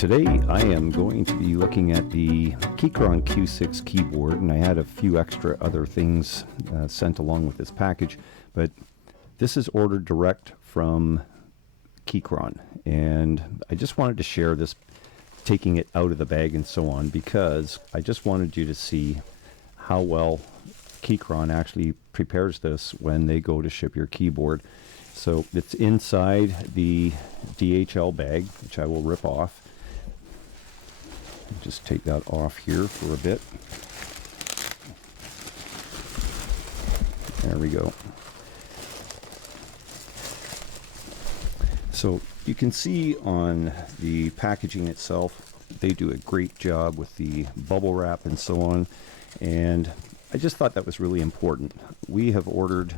Today I am going to be looking at the Keychron Q6 keyboard, and I had a few extra other things sent along with this package, but this is ordered direct from Keychron, and I just wanted to share this, taking it out of the bag and so on, because I just wanted you to see how well Keychron actually prepares this when they go to ship your keyboard. So it's inside the DHL bag, which I will rip off. Just take that off here for a bit. There we go. So you can see on the packaging itself, they do a great job with the bubble wrap and so on. And I just thought that was really important. We have ordered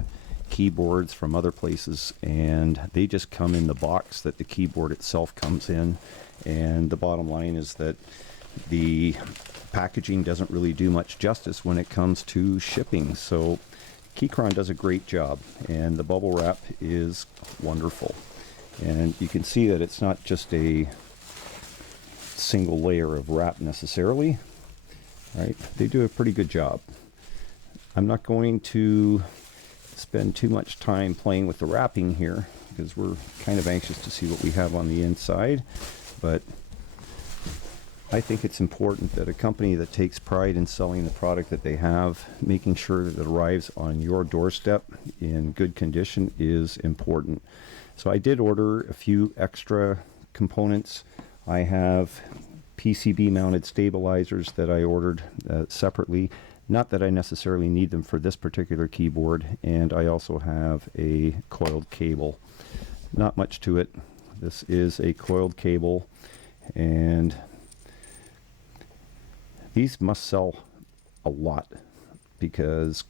keyboards from other places, and they just come in the box that the keyboard itself comes in. And the bottom line is that the packaging doesn't really do much justice when it comes to shipping. So Keychron does a great job, and the bubble wrap is wonderful. And you can see that it's not just a single layer of wrap necessarily, right? They do a pretty good job. I'm not going to spend too much time playing with the wrapping here because we're kind of anxious to see what we have on the inside, but I think it's important that a company that takes pride in selling the product that they have, making sure that it arrives on your doorstep in good condition is important. So I did order a few extra components. I have PCB mounted stabilizers that I ordered separately. Not that I necessarily need them for this particular keyboard, and I also have a coiled cable. Not much to it. This is a coiled cable, and these must sell a lot because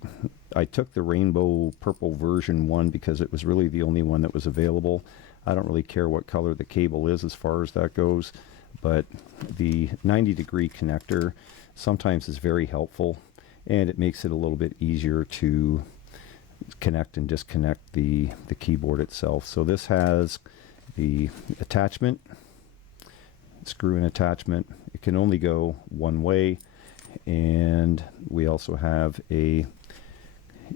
I took the rainbow purple version 1 because it was really the only one that was available. I don't really care what color the cable is as far as that goes, but the 90-degree connector sometimes is very helpful, and it makes it a little bit easier to connect and disconnect the keyboard itself. So this has the attachment, screw-in attachment. It can only go one way, and we also have a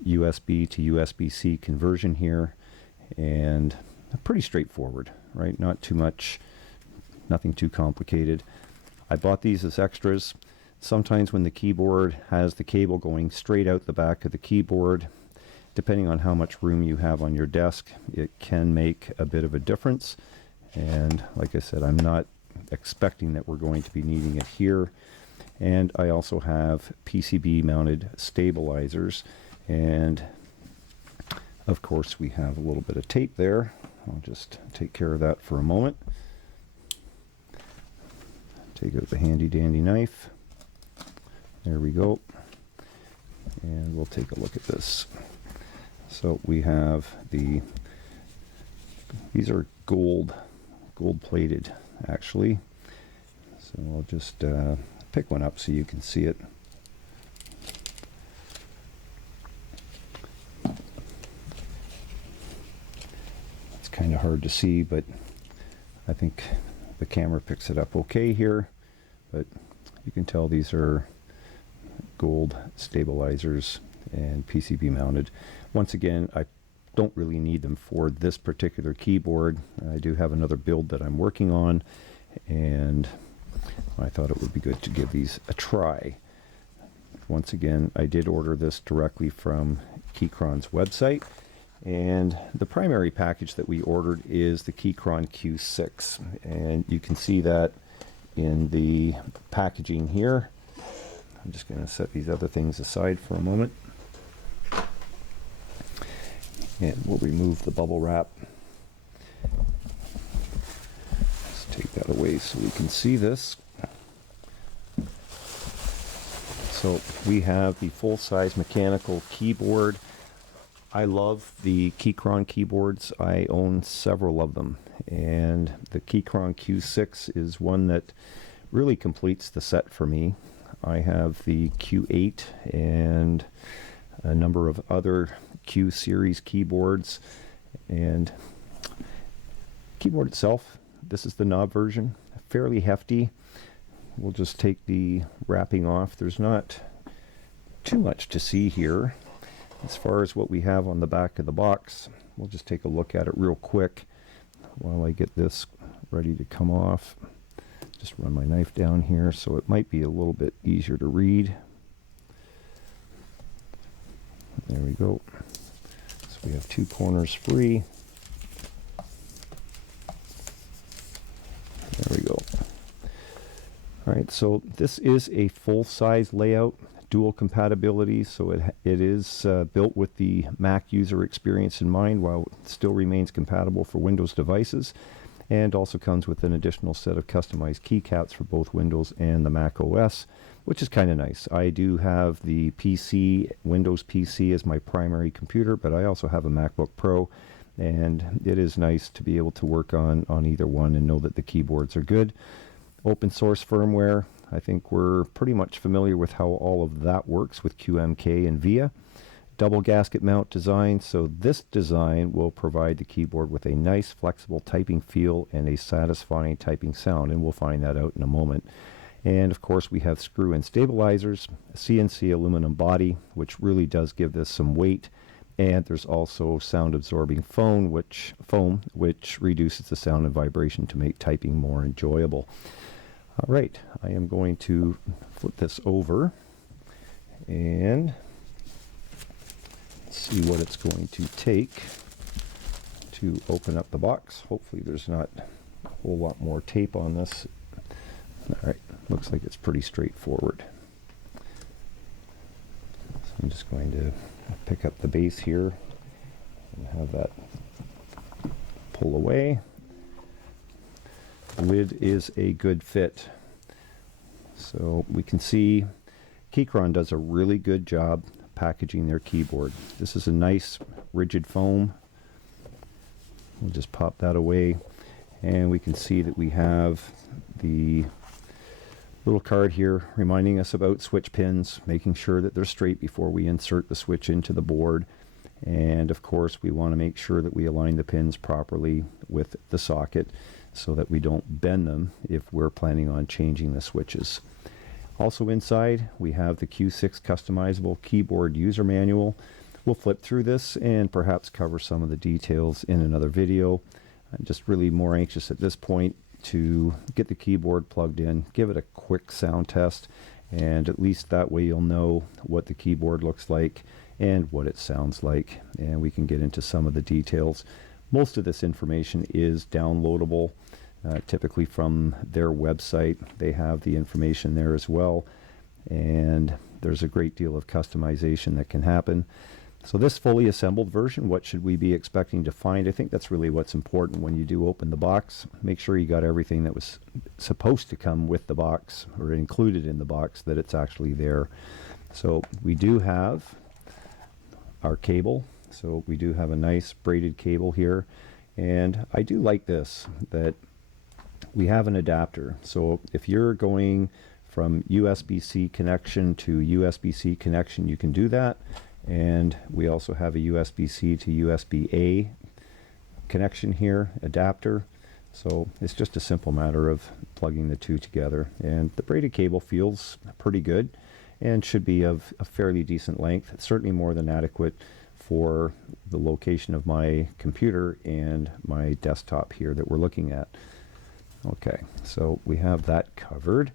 USB to USB-C conversion here, and pretty straightforward, right? Not too much, nothing too complicated. I bought these as extras. Sometimes when the keyboard has the cable going straight out the back of the keyboard, depending on how much room you have on your desk, it can make a bit of a difference. And like I said, I'm not expecting that we're going to be needing it here. And I also have PCB mounted stabilizers, and of course we have a little bit of tape there. I'll just take care of that for a moment. Take out the handy dandy knife. There we go. And we'll take a look at this. So we have these are gold plated actually. So I'll just pick one up so you can see it. It's kind of hard to see, but I think the camera picks it up okay here. But you can tell these are gold stabilizers and PCB mounted. Once again, I don't really need them for this particular keyboard. I do have another build that I'm working on, and I thought it would be good to give these a try. Once again, I did order this directly from Keychron's website, and the primary package that we ordered is the Keychron Q6, and you can see that in the packaging here. I'm just going to set these other things aside for a moment, and we'll remove the bubble wrap. Let's take that away so we can see this. So we have the full-size mechanical keyboard. I love the Keychron keyboards. I own several of them, and the Keychron Q6 is one that really completes the set for me. I have the Q8 and a number of other Q series keyboards, and keyboard itself, this is the knob version, fairly hefty. We'll just take the wrapping off. There's not too much to see here. As far as what we have on the back of the box, we'll just take a look at it real quick while I get this ready to come off. Just run my knife down here so it might be a little bit easier to read. There we go. So we have 2 corners free. There we go. All right, so this is a full-size layout, dual compatibility, so it is built with the Mac user experience in mind while it still remains compatible for Windows devices, and also comes with an additional set of customized keycaps for both Windows and the Mac OS, which is kind of nice. I do have the PC, Windows PC as my primary computer, but I also have a MacBook Pro, and it is nice to be able to work on either one and know that the keyboards are good. Open source firmware, I think we're pretty much familiar with how all of that works with QMK and VIA. Double gasket mount design, so this design will provide the keyboard with a nice flexible typing feel and a satisfying typing sound, and we'll find that out in a moment. And of course we have screw-in stabilizers, a CNC aluminum body, which really does give this some weight, and there's also sound absorbing foam which reduces the sound and vibration to make typing more enjoyable. All right, I am going to flip this over and see what it's going to take to open up the box. Hopefully there's not a whole lot more tape on this. All right, looks like it's pretty straightforward. So I'm just going to pick up the base here and have that pull away. The lid is a good fit. So we can see Keychron does a really good job packaging their keyboard. This is a nice rigid foam. We'll just pop that away, and we can see that we have the little card here reminding us about switch pins, making sure that they're straight before we insert the switch into the board. And of course we want to make sure that we align the pins properly with the socket so that we don't bend them if we're planning on changing the switches. Also inside we have the Q6 customizable keyboard user manual. We'll flip through this and perhaps cover some of the details in another video. I'm just really more anxious at this point to get the keyboard plugged in, give it a quick sound test, and at least that way you'll know what the keyboard looks like and what it sounds like, and we can get into some of the details. Most of this information is downloadable, typically from their website. They have the information there as well, and there's a great deal of customization that can happen. So this fully assembled version, what should we be expecting to find? I think that's really what's important when you do open the box. Make sure you got everything that was supposed to come with the box or included in the box, that it's actually there. So we do have our cable. So we do have a nice braided cable here, and I do like this, that we have an adapter. So if you're going from USB-C connection to USB-C connection, you can do that. And we also have a USB-C to USB-A connection here, adapter. So it's just a simple matter of plugging the two together. And the braided cable feels pretty good and should be of a fairly decent length. It's certainly more than adequate for the location of my computer and my desktop here that we're looking at. Okay, so we have that covered.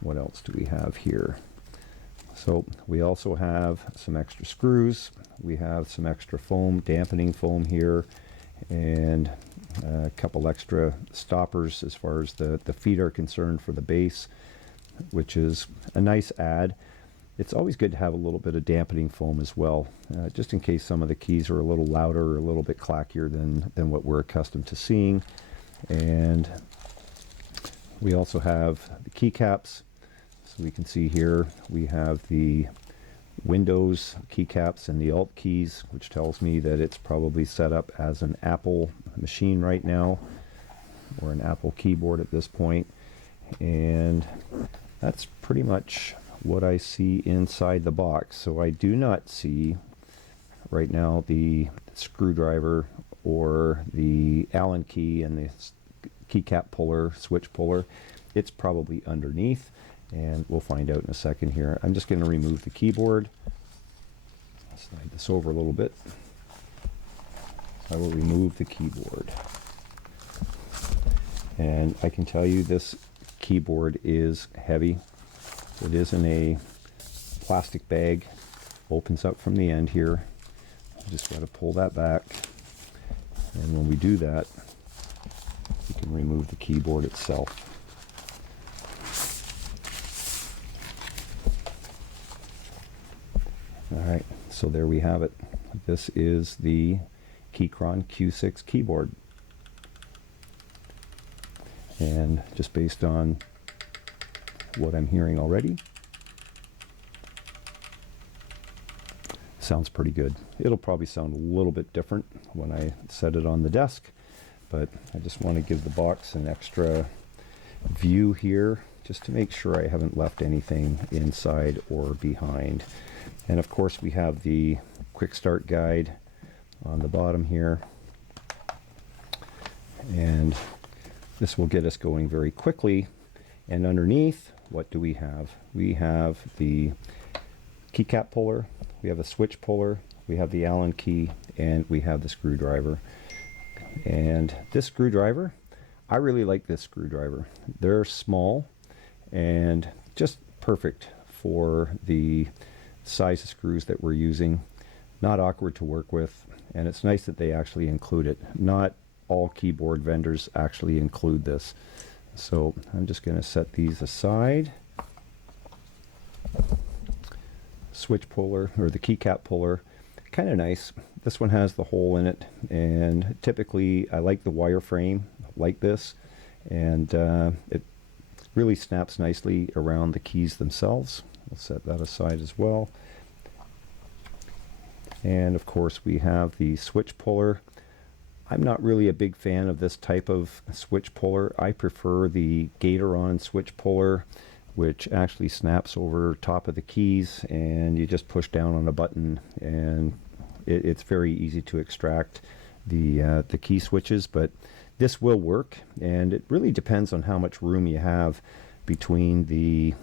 What else do we have here? So we also have some extra screws. We have some extra foam, dampening foam here, and a couple extra stoppers as far as the feet are concerned for the base, which is a nice add. It's always good to have a little bit of dampening foam as well, just in case some of the keys are a little louder or a little bit clackier than what we're accustomed to seeing. And we also have the keycaps. So we can see here we have the Windows keycaps and the Alt keys, which tells me that it's probably set up as an Apple machine right now, or an Apple keyboard at this point. And that's pretty much what I see inside the box. So I do not see right now the screwdriver or the Allen key and the keycap puller, switch puller. It's probably underneath, and we'll find out in a second here. I'm just going to remove the keyboard. Slide this over a little bit. I will remove the keyboard. And I can tell you this keyboard is heavy. It is in a plastic bag. Opens up from the end here. Just got to pull that back. And when we do that, we can remove the keyboard itself. Alright, so there we have it. This is the Keychron Q6 keyboard. And just based on what I'm hearing already, sounds pretty good. It'll probably sound a little bit different when I set it on the desk, but I just want to give the box an extra view here just to make sure I haven't left anything inside or behind. And of course we have the quick start guide on the bottom here, and this will get us going very quickly. And underneath, what do we have? We have the keycap puller, we have a switch puller, we have the Allen key, and we have the screwdriver. And this screwdriver, I really like this screwdriver. They're small and just perfect for the size of screws that we're using. Not awkward to work with, and it's nice that they actually include it. Not all keyboard vendors actually include this. So I'm just going to set these aside. Switch puller, or the keycap puller, kind of nice. This one has the hole in it, and typically I like the wireframe like this, and it really snaps nicely around the keys themselves. We'll set that aside as well. And of course we have the switch puller. I'm not really a big fan of this type of switch puller. I prefer the Keychron switch puller, which actually snaps over top of the keys, and you just push down on a button, and it's very easy to extract the key switches. But this will work, and it really depends on how much room you have between the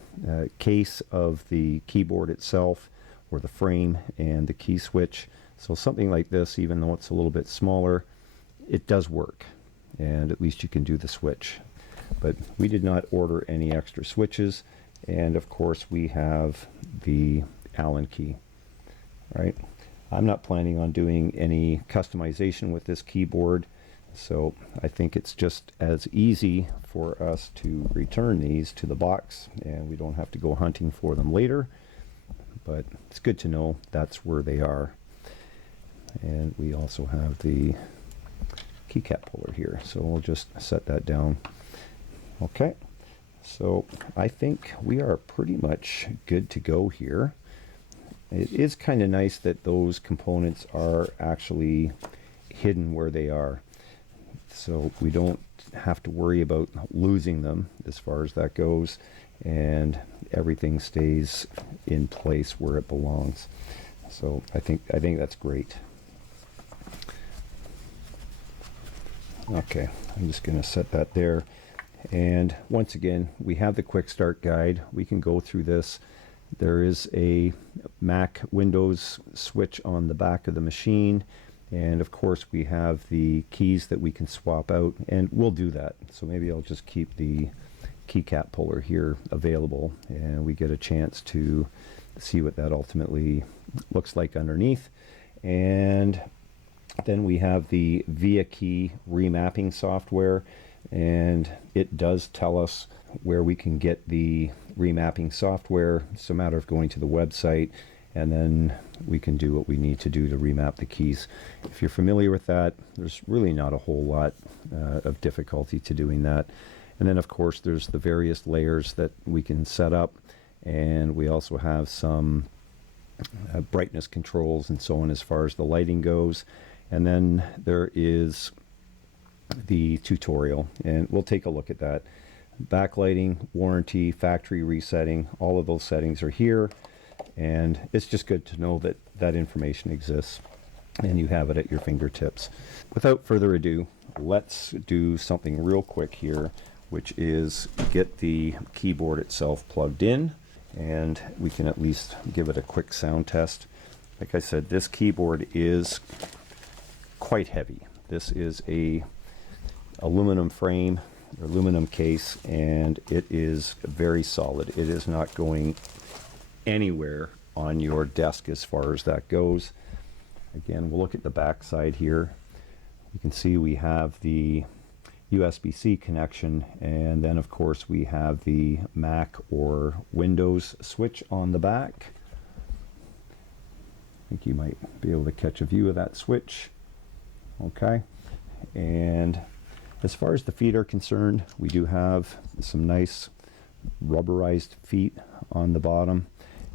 case of the keyboard itself, or the frame, and the key switch. So something like this, even though it's a little bit smaller, it does work, and at least you can do the switch. But we did not order any extra switches, and of course we have the Allen key. All right, I'm not planning on doing any customization with this keyboard, so I think it's just as easy for us to return these to the box, and we don't have to go hunting for them later. But it's good to know that's where they are. And we also have the keycap puller here, so we'll just set that down. Okay, so I think we are pretty much good to go here. It is kind of nice that those components are actually hidden where they are, so we don't have to worry about losing them as far as that goes, and everything stays in place where it belongs. So I think that's great. Okay, I'm just going to set that there. And once again, we have the quick start guide. We can go through this. There is a Mac Windows switch on the back of the machine, and of course we have the keys that we can swap out, and we'll do that. So maybe I'll just keep the keycap puller here available, and we get a chance to see what that ultimately looks like underneath. And then we have the Via Key remapping software, and it does tell us where we can get the remapping software. It's a matter of going to the website, and then we can do what we need to do to remap the keys. If you're familiar with that, there's really not a whole lot of difficulty to doing that. And then of course there's the various layers that we can set up, and we also have some brightness controls and so on as far as the lighting goes. And then there is the tutorial, and we'll take a look at that. Backlighting, warranty, factory resetting, all of those settings are here, and it's just good to know that that information exists and you have it at your fingertips. Without further ado, let's do something real quick here, which is get the keyboard itself plugged in, and we can at least give it a quick sound test. Like I said, this keyboard is quite heavy. This is a aluminum frame, aluminum case, and it is very solid. It is not going anywhere on your desk as far as that goes. Again, we'll look at the back side here. You can see we have the USB-C connection, and then of course we have the Mac or Windows switch on the back. I think you might be able to catch a view of that switch. Okay, and as far as the feet are concerned, we do have some nice rubberized feet on the bottom.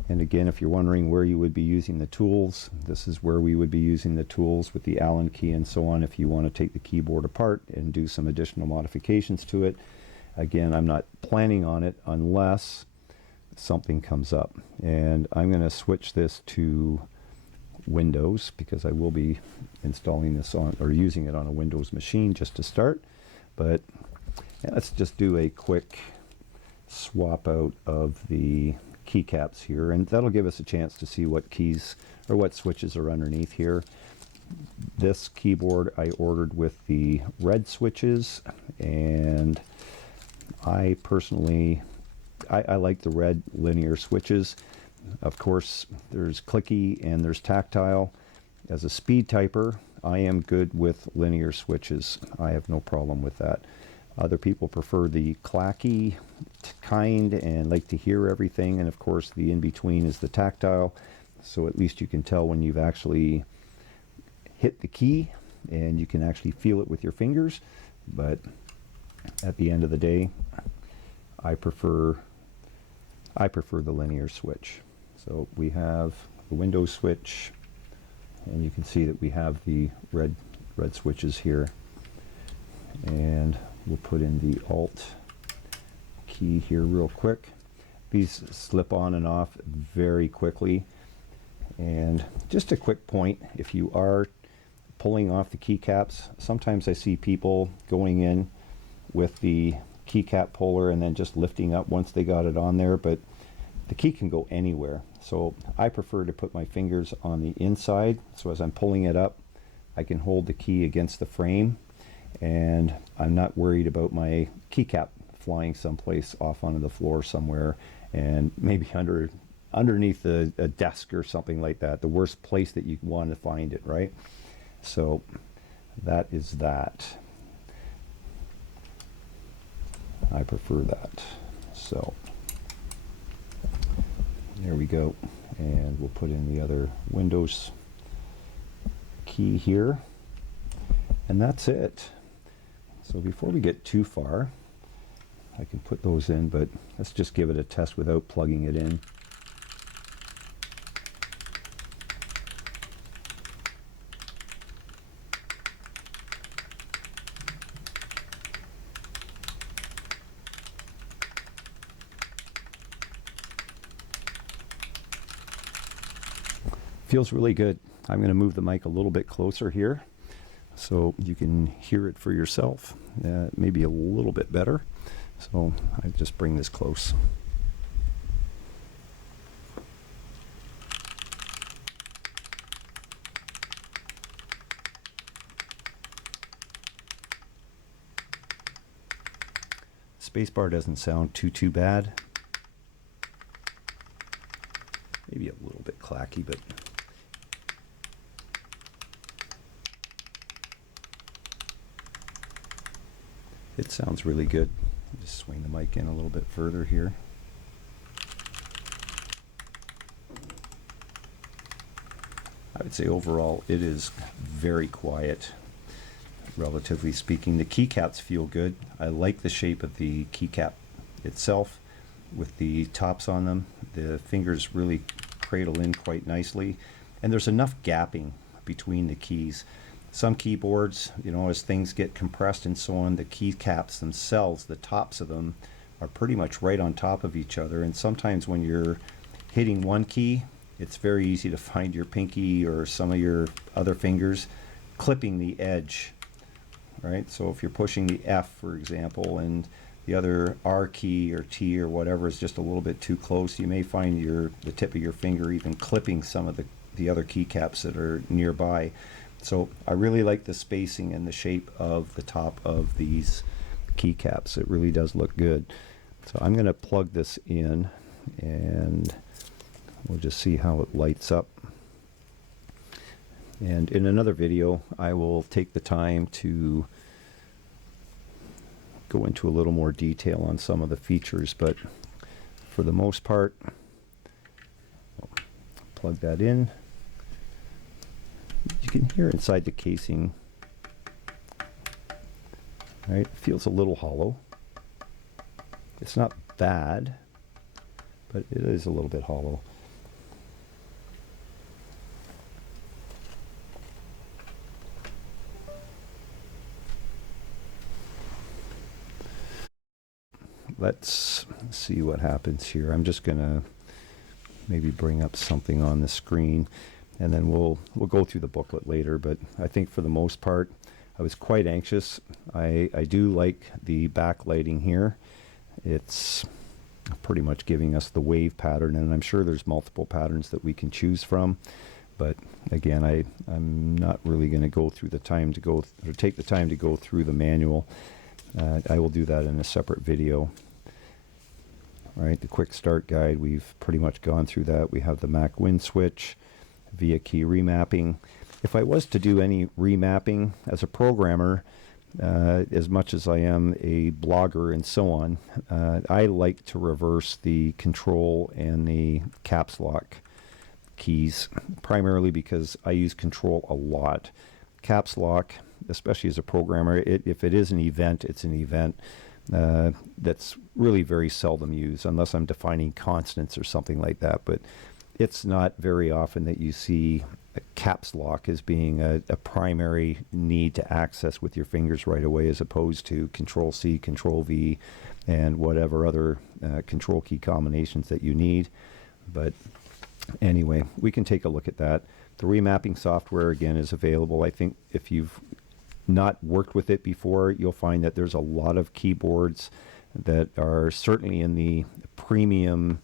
And again, if you're wondering where you would be using the tools, this is where we would be using the tools with the Allen key and so on if you want to take the keyboard apart and do some additional modifications to it. Again, I'm not planning on it unless something comes up. And I'm going to switch this to Windows because I will be installing this on or using it on a Windows machine just to start. But yeah, let's just do a quick swap out of the keycaps here, and that'll give us a chance to see what keys or what switches are underneath here. This keyboard I ordered with the red switches, and I personally I like the red linear switches. Of course, there's clicky and there's tactile. As a speed typer, I am good with linear switches. I have no problem with that. Other people prefer the clacky kind and like to hear everything, and of course the in-between is the tactile, so at least you can tell when you've actually hit the key and you can actually feel it with your fingers. But at the end of the day, I prefer the linear switch. So we have the Windows switch, and you can see that we have the red switches here, and we'll put in the Alt key here real quick. These slip on and off very quickly. And just a quick point, if you are pulling off the keycaps, sometimes I see people going in with the keycap puller and then just lifting up once they got it on there, but the key can go anywhere. So I prefer to put my fingers on the inside, so as I'm pulling it up, I can hold the key against the frame, and I'm not worried about my keycap flying someplace off onto the floor somewhere, and maybe underneath a desk or something like that, the worst place that you want to find it, right? So that is that. I prefer that. So there we go, and we'll put in the other Windows key here, and that's it. So before we get too far, I can put those in, but let's just give it a test without plugging it in. Feels really good. I'm going to move the mic a little bit closer here so you can hear it for yourself, maybe a little bit better. So I just bring this close. Spacebar doesn't sound too bad. Maybe a little bit clacky, but it sounds really good. Just swing the mic in a little bit further here. I would say overall it is very quiet, relatively speaking. The keycaps feel good. I like the shape of the keycap itself with the tops on them. The fingers really cradle in quite nicely, and there's enough gapping between the keys. Some keyboards, you know, as things get compressed and so on, the keycaps themselves, the tops of them, are pretty much right on top of each other. And sometimes when you're hitting one key, it's very easy to find your pinky or some of your other fingers clipping the edge right? So if you're pushing the F, for example, and the other R key or T or whatever is just a little bit too close, you may find the tip of your finger even clipping some of the other keycaps that are nearby. So I really like the spacing and the shape of the top of these keycaps. It really does look good. So I'm going to plug this in and we'll just see how it lights up. And in another video, I will take the time to go into a little more detail on some of the features, but for the most part, plug that in. You can hear inside the casing, right? It feels a little hollow. It's not bad, but it is a little bit hollow. Let's see what happens here. I'm just gonna maybe bring up something on the screen and then we'll go through the booklet later, but I think for the most part I was quite anxious. I do like the backlighting here. It's pretty much giving us the wave pattern, and I'm sure there's multiple patterns that we can choose from, but again, I'm not really going to go through the time to go or take the time to go through the manual. I will do that in a separate video. All right, the quick start guide, we've pretty much gone through that. We have the Mac Win switch, via key remapping. If I was to do any remapping as a programmer, as much as I am a blogger and so on, I like to reverse the control and the caps lock keys, primarily because I use control a lot. Caps lock, especially as a programmer, if it is an event, it's an event. That's really very seldom used unless I'm defining constants or something like that, but it's not very often that you see a caps lock as being a primary need to access with your fingers right away, as opposed to Control C, Control V, and whatever other control key combinations that you need. But anyway, we can take a look at that. The remapping software, again, is available. I think if you've not worked with it before, you'll find that there's a lot of keyboards that are certainly in the premium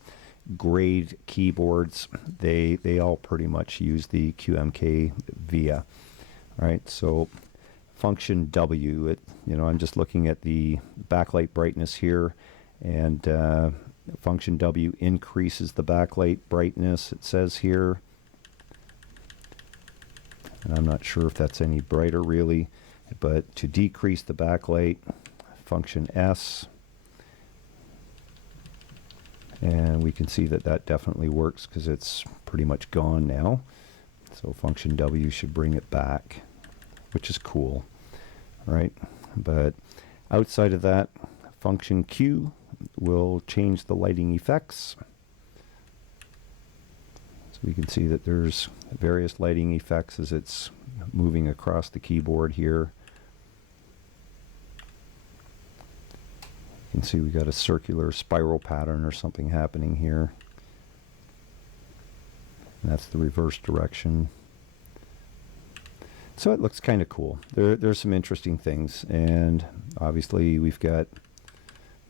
grade keyboards. They all pretty much use the QMK VIA, right? So function W, I'm just looking at the backlight brightness here, and function W increases the backlight brightness, it says here. And I'm not sure if that's any brighter really, but to decrease the backlight, function S. And we can see that that definitely works because it's pretty much gone now. So function W should bring it back, which is cool, right? But outside of that, function Q will change the lighting effects. So we can see that there's various lighting effects as it's moving across the keyboard here. You can see we got a circular spiral pattern or something happening here. And that's the reverse direction. So it looks kind of cool. There's some interesting things, and obviously we've got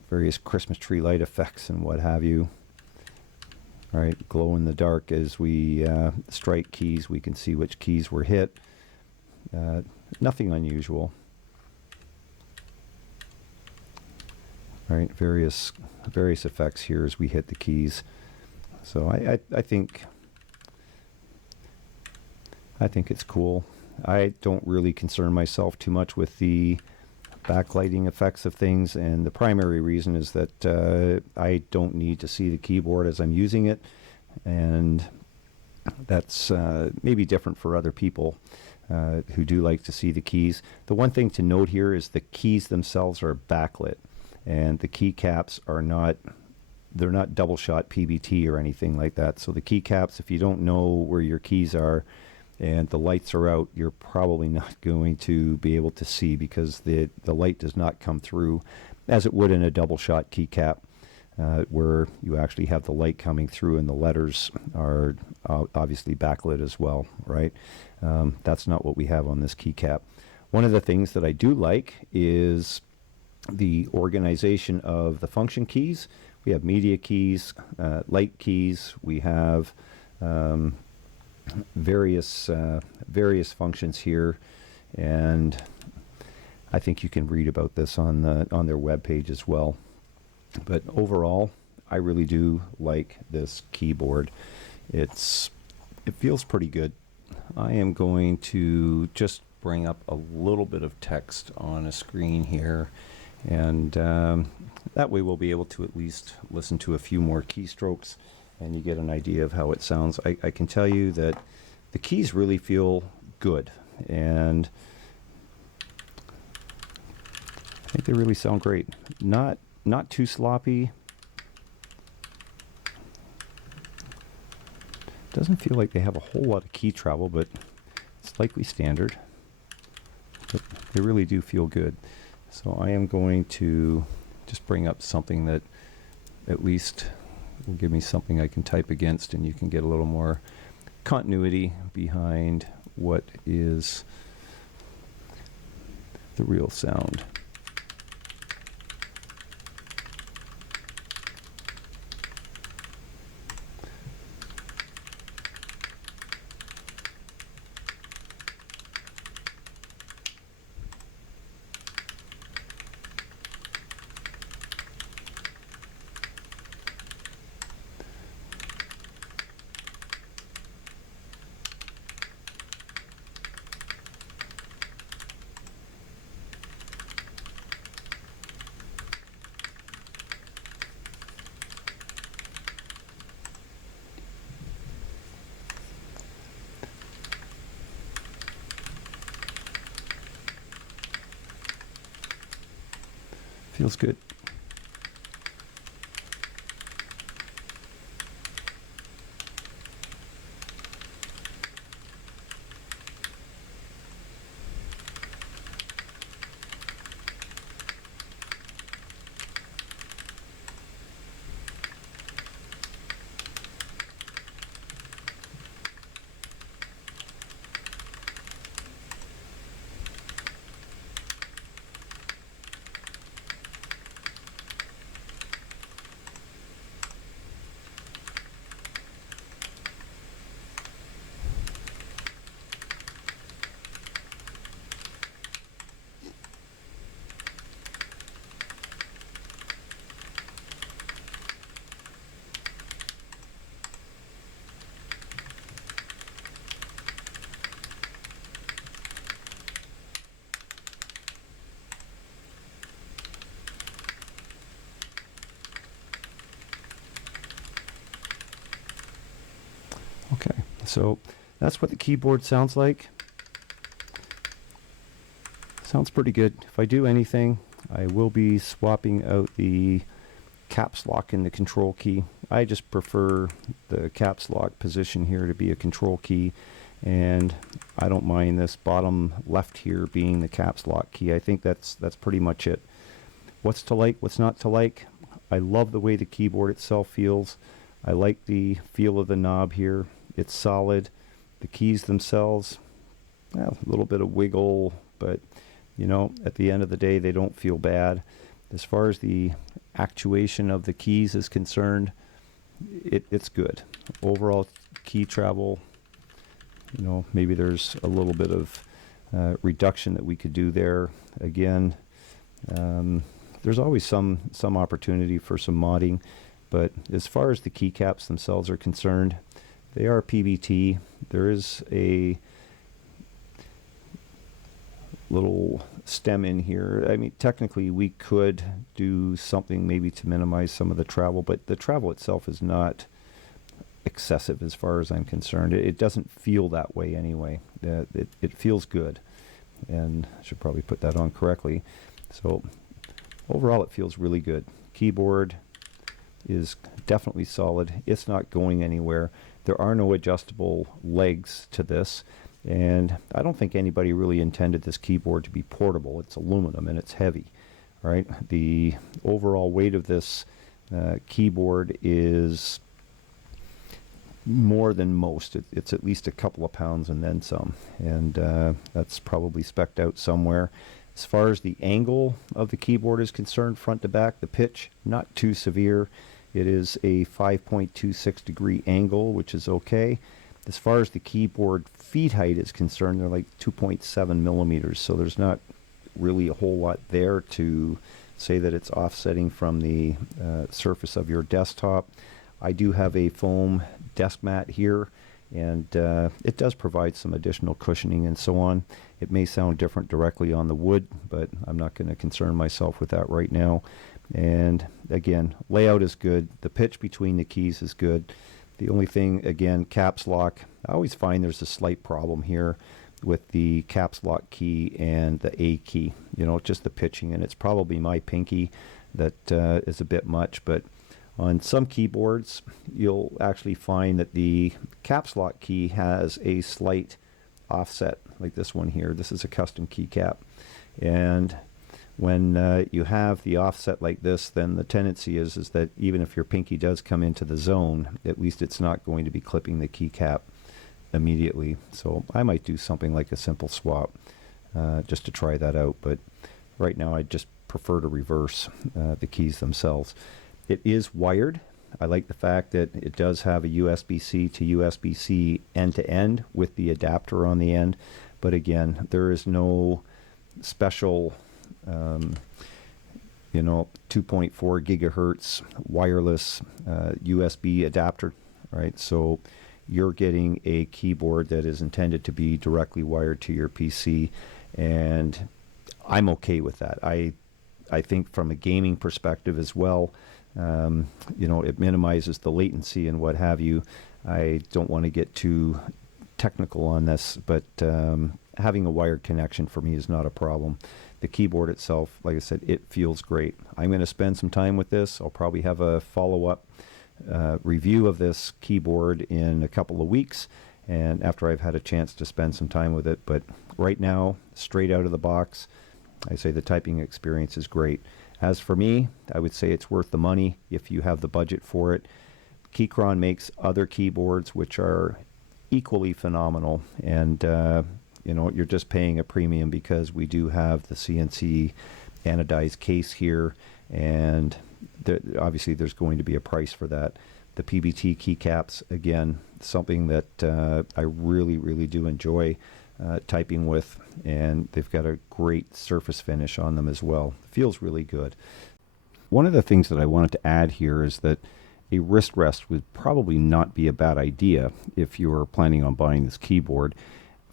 various Christmas tree light effects and what have you. All right, glow in the dark as we strike keys, we can see which keys were hit. Nothing unusual. All right, various effects here as we hit the keys. So I think it's cool. I don't really concern myself too much with the backlighting effects of things, and the primary reason is that I don't need to see the keyboard as I'm using it, and that's maybe different for other people who do like to see the keys. The one thing to note here is the keys themselves are backlit, and the keycaps are not, they're not double shot PBT or anything like that. So the keycaps, if you don't know where your keys are and the lights are out, you're probably not going to be able to see, because the light does not come through as it would in a double shot keycap, where you actually have the light coming through and the letters are obviously backlit as well, right? That's not what we have on this keycap. One of the things that I do like is the organization of the function keys. We have media keys, light keys. We have various functions here, and I think you can read about this on their webpage as well. But overall, I really do like this keyboard. It feels pretty good. I am going to just bring up a little bit of text on a screen here, and that way we'll be able to at least listen to a few more keystrokes and you get an idea of how it sounds. I can tell you that the keys really feel good, and I think they really sound great. Not too sloppy. Doesn't feel like they have a whole lot of key travel, but it's likely standard. But they really do feel good. So I am going to just bring up something that at least will give me something I can type against, and you can get a little more continuity behind what is the real sound. Feels good. Okay, so that's what the keyboard sounds like. Sounds pretty good. If I do anything, I will be swapping out the caps lock in the control key. I just prefer the caps lock position here to be a control key, and I don't mind this bottom left here being the caps lock key. I think that's pretty much it. What's to like, what's not to like? I love the way the keyboard itself feels. I like the feel of the knob here. It's solid. The keys themselves, well, a little bit of wiggle, but you know, at the end of the day, they don't feel bad. As far as the actuation of the keys is concerned, it's good. Overall key travel, you know, maybe there's a little bit of reduction that we could do there. Again, there's always some opportunity for some modding, but as far as the keycaps themselves are concerned, they are PVT. There is a little stem in here. I mean, technically we could do something maybe to minimize some of the travel, but the travel itself is not excessive as far as I'm concerned. It doesn't feel that way anyway. It feels good, and I should probably put that on correctly. So overall it feels really good. Keyboard is definitely solid. It's not going anywhere. There are no adjustable legs to this, and I don't think anybody really intended this keyboard to be portable. It's aluminum and it's heavy, right? The overall weight of this keyboard is more than most. It's at least a couple of pounds and then some, and that's probably spec'd out somewhere. As far as the angle of the keyboard is concerned, front to back, the pitch, not too severe. It is a 5.26 degree angle, which is okay. As far as the keyboard feet height is concerned, they're like 2.7 millimeters, so there's not really a whole lot there to say that it's offsetting from the surface of your desktop. I do have a foam desk mat here, and it does provide some additional cushioning and so on. It may sound different directly on the wood, but I'm not going to concern myself with that right now. And again, layout is good. The pitch between the keys is good. The only thing, again, caps lock. I always find there's a slight problem here with the caps lock key and the A key, you know, just the pitching, and it's probably my pinky that is a bit much, but on some keyboards you'll actually find that the caps lock key has a slight offset, like this one here. This is a custom keycap, and when you have the offset like this, then the tendency is that even if your pinky does come into the zone, at least it's not going to be clipping the keycap immediately. So I might do something like a simple swap just to try that out, but right now I just prefer to reverse the keys themselves. It is wired. I like the fact that it does have a USB-C to USB-C end-to-end with the adapter on the end, but again, there is no special 2.4 gigahertz wireless USB adapter, right? So you're getting a keyboard that is intended to be directly wired to your PC, and I'm okay with that. I think from a gaming perspective as well, it minimizes the latency and what have you. I don't want to get too technical on this, but having a wired connection for me is not a problem. The keyboard itself, like I said, it feels great. I'm going to spend some time with this. I'll probably have a follow-up review of this keyboard in a couple of weeks, and after I've had a chance to spend some time with it. But right now, straight out of the box, I say the typing experience is great. As for me, I would say it's worth the money if you have the budget for it. Keychron makes other keyboards which are equally phenomenal, and you're just paying a premium because we do have the CNC anodized case here, and obviously there's going to be a price for that. The PBT keycaps, again, something that I really, really do enjoy typing with, and they've got a great surface finish on them as well. Feels really good. One of the things that I wanted to add here is that a wrist rest would probably not be a bad idea if you were planning on buying this keyboard.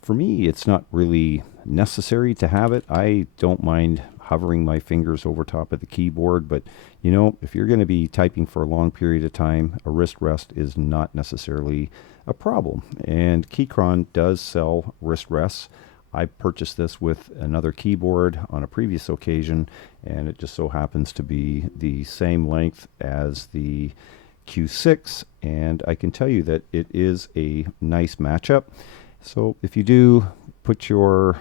For me, it's not really necessary to have it. I don't mind hovering my fingers over top of the keyboard, but if you're going to be typing for a long period of time, a wrist rest is not necessarily a problem. And Keychron does sell wrist rests. I purchased this with another keyboard on a previous occasion, and it just so happens to be the same length as the Q6, and I can tell you that it is a nice matchup. So if you do put your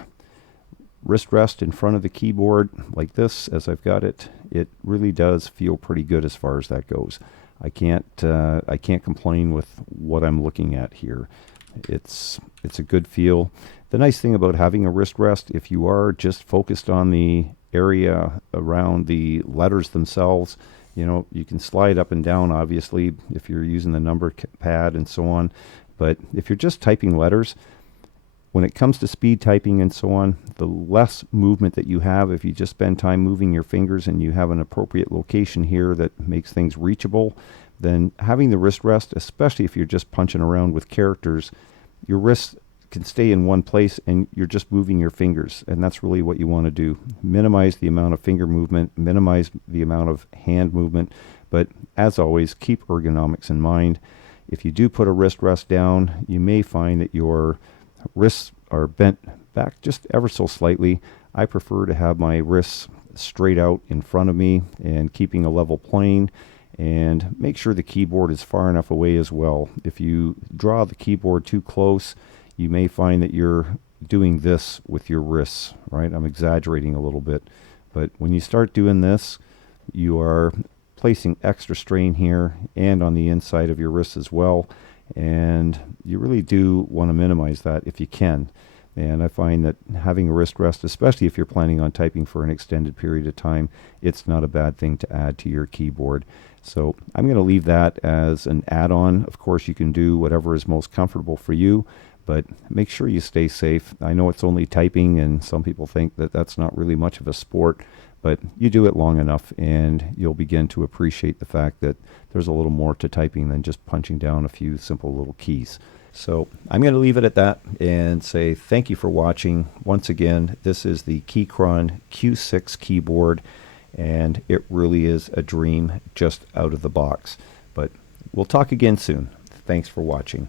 wrist rest in front of the keyboard like this, as I've got it, it really does feel pretty good as far as that goes. I can't complain with what I'm looking at here. It's a good feel. The nice thing about having a wrist rest, if you are just focused on the area around the letters themselves, you can slide up and down, obviously, if you're using the number pad and so on. But if you're just typing letters, when it comes to speed typing and so on, the less movement that you have, if you just spend time moving your fingers and you have an appropriate location here that makes things reachable, then having the wrist rest, especially if you're just punching around with characters, your wrist can stay in one place and you're just moving your fingers, and that's really what you want to do. Minimize the amount of finger movement, minimize the amount of hand movement, but as always, keep ergonomics in mind. If you do put a wrist rest down, you may find that your wrists are bent back just ever so slightly. I prefer to have my wrists straight out in front of me and keeping a level plane, and make sure the keyboard is far enough away as well. If you draw the keyboard too close, you may find that you're doing this with your wrists, right? I'm exaggerating a little bit, but when you start doing this, you are placing extra strain here and on the inside of your wrists as well. and you really do want to minimize that if you can. And I find that having a wrist rest, especially if you're planning on typing for an extended period of time, it's not a bad thing to add to your keyboard. So I'm going to leave that as an add-on. Of course, you can do whatever is most comfortable for you, but make sure you stay safe. I know it's only typing, and some people think that that's not really much of a sport, but you do it long enough and you'll begin to appreciate the fact that there's a little more to typing than just punching down a few simple little keys. So I'm going to leave it at that and say thank you for watching. Once again, this is the Keychron Q6 keyboard, and it really is a dream just out of the box. But we'll talk again soon. Thanks for watching.